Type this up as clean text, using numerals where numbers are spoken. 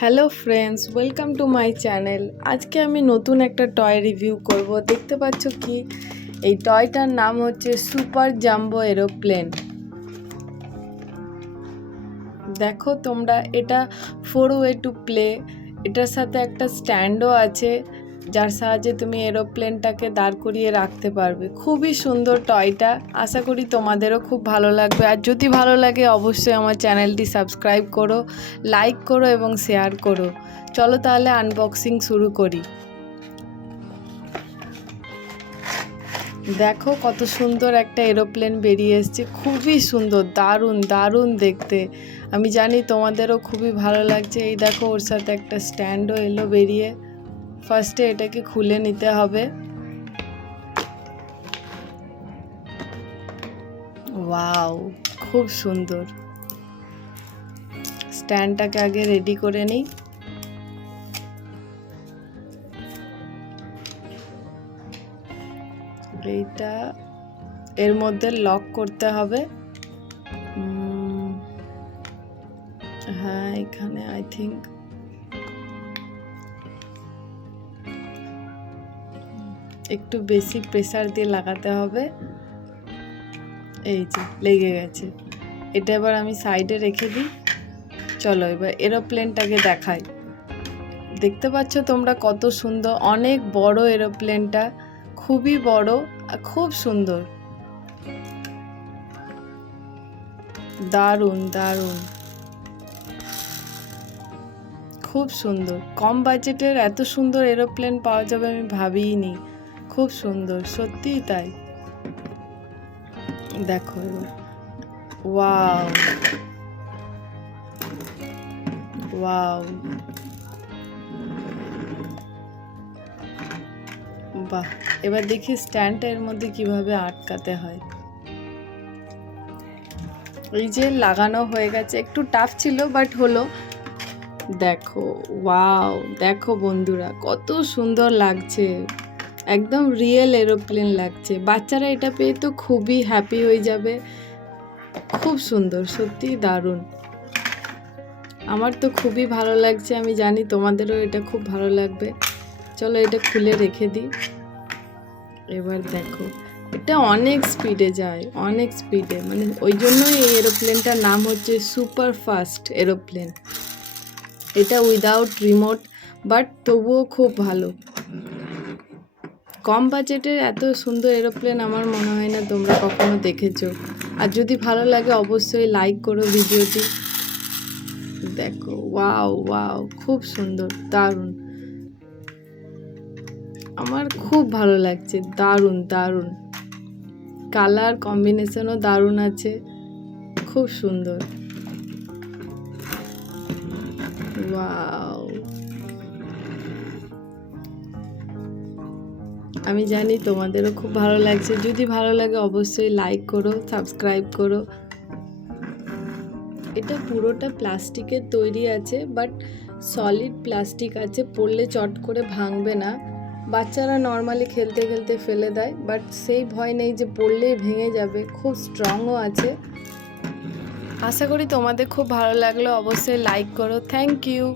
Hello friends, welcome to my channel. আজকে আমি নতুন একটা টয় রিভিউ করব। দেখতে পাচ্ছ কি, এই টয়টার নাম হচ্ছে সুপার জাম্বো এরোপ্লেন। দেখো তোমরা, এটা 4 ওয়ে টু প্লে। এটার সাথে একটা স্ট্যান্ডও আছে, যার সাহায্যে তুমি এরোপ্লেনটাকে দাঁড় করিয়ে রাখতে পারবে। খুবই সুন্দর টয়টা। আশা করি তোমাদেরও খুব ভালো লাগবে। আর যদি ভালো লাগে অবশ্যই আমার চ্যানেলটি সাবস্ক্রাইব করো, লাইক করো এবং শেয়ার করো। চলো তাহলে আনবক্সিং শুরু করি। দেখো কত সুন্দর একটা এরোপ্লেন বেরিয়ে এসছে, খুবই সুন্দর, দারুণ দারুণ দেখতে। আমি জানি তোমাদেরও খুবই ভালো লাগছে। এই দেখো, ওর সাথে একটা স্ট্যান্ডও এলো বেরিয়ে। ফার্স্টে এটাকে খুলে নিতে হবে। ওয়াও, খুব সুন্দর। স্ট্যান্ডটাকে আগে রেডি করে নিই। এইটা এর মধ্যে লক করতে হবে। হ্যাঁ, এখানে আই থিঙ্ক একটু বেশি প্রেসার দিয়ে লাগাতে হবে। এই যে লেগে গেছে। এটা এবার আমি সাইডে রেখে দিই। চলো এবার এরোপ্লেনটাকে দেখাই। দেখতে পাচ্ছ তোমরা কত সুন্দর, অনেক বড় এরোপ্লেনটা, খুবই বড় আর খুব সুন্দর, দারুণ দারুণ, খুব সুন্দর। কম বাজেটের এত সুন্দর এরোপ্লেন পাওয়া যাবে আমি ভাবিনি। খুব সুন্দর, সত্যিই তাই। দেখো এবার, ওয়াও ওয়াও, বাহ। এবার দেখি স্ট্যান্ডটা এর মধ্যে কিভাবে আটকাতে হয়। এই যে লাগানো হয়ে গেছে, একটু টাফ ছিল বাট হলো। দেখো, ওয়াও, দেখো বন্ধুরা কত সুন্দর লাগছে, একদম রিয়েল এরোপ্লেন লাগছে। বাচ্চারা এটা পেয়ে তো খুবই হ্যাপি হয়ে যাবে। খুব সুন্দর, সত্যি দারুণ। আমার তো খুবই ভালো লাগছে, আমি জানি তোমাদেরও এটা খুব ভালো লাগবে। চলো এটা খুলে রেখে দিই। এবার দেখো, এটা অনেক স্পিডে যায়, অনেক স্পিডে, মানে ওই জন্যই এই এরোপ্লেনটার নাম হচ্ছে সুপার ফাস্ট এরোপ্লেন। এটা উইদাউট রিমোট, বাট তবুও খুব ভালো। কম বাজেটের এত সুন্দর এরোপ্লেন আমার মনে হয় না তোমরা কখনো দেখেছো। আর যদি ভালো লাগে অবশ্যই লাইক করো ভিডিওটি। দেখো, ওয়াও ওয়াও, খুব সুন্দর, দারুণ। আমার খুব ভালো লাগছে, দারুণ দারুণ। কালার কম্বিনেশনও দারুণ আছে, খুব সুন্দর। ওয়াও, আমি জানি তোমাদেরও খুব ভালো লাগছে। যদি ভালো লাগে অবশ্যই লাইক করো, সাবস্ক্রাইব করো। এটা পুরোটা প্লাস্টিকের তৈরি আছে, বাট সলিড প্লাস্টিক আছে, পড়লে চট করে ভাঙবে না। বাচ্চারা নর্মালি খেলতে খেলতে ফেলে দেয়, বাট সেই ভয় নেই যে পড়লেই ভেঙে যাবে। খুব স্ট্রংও আছে। আশা করি তোমাদের খুব ভালো লাগলো। অবশ্যই লাইক করো। Thank you.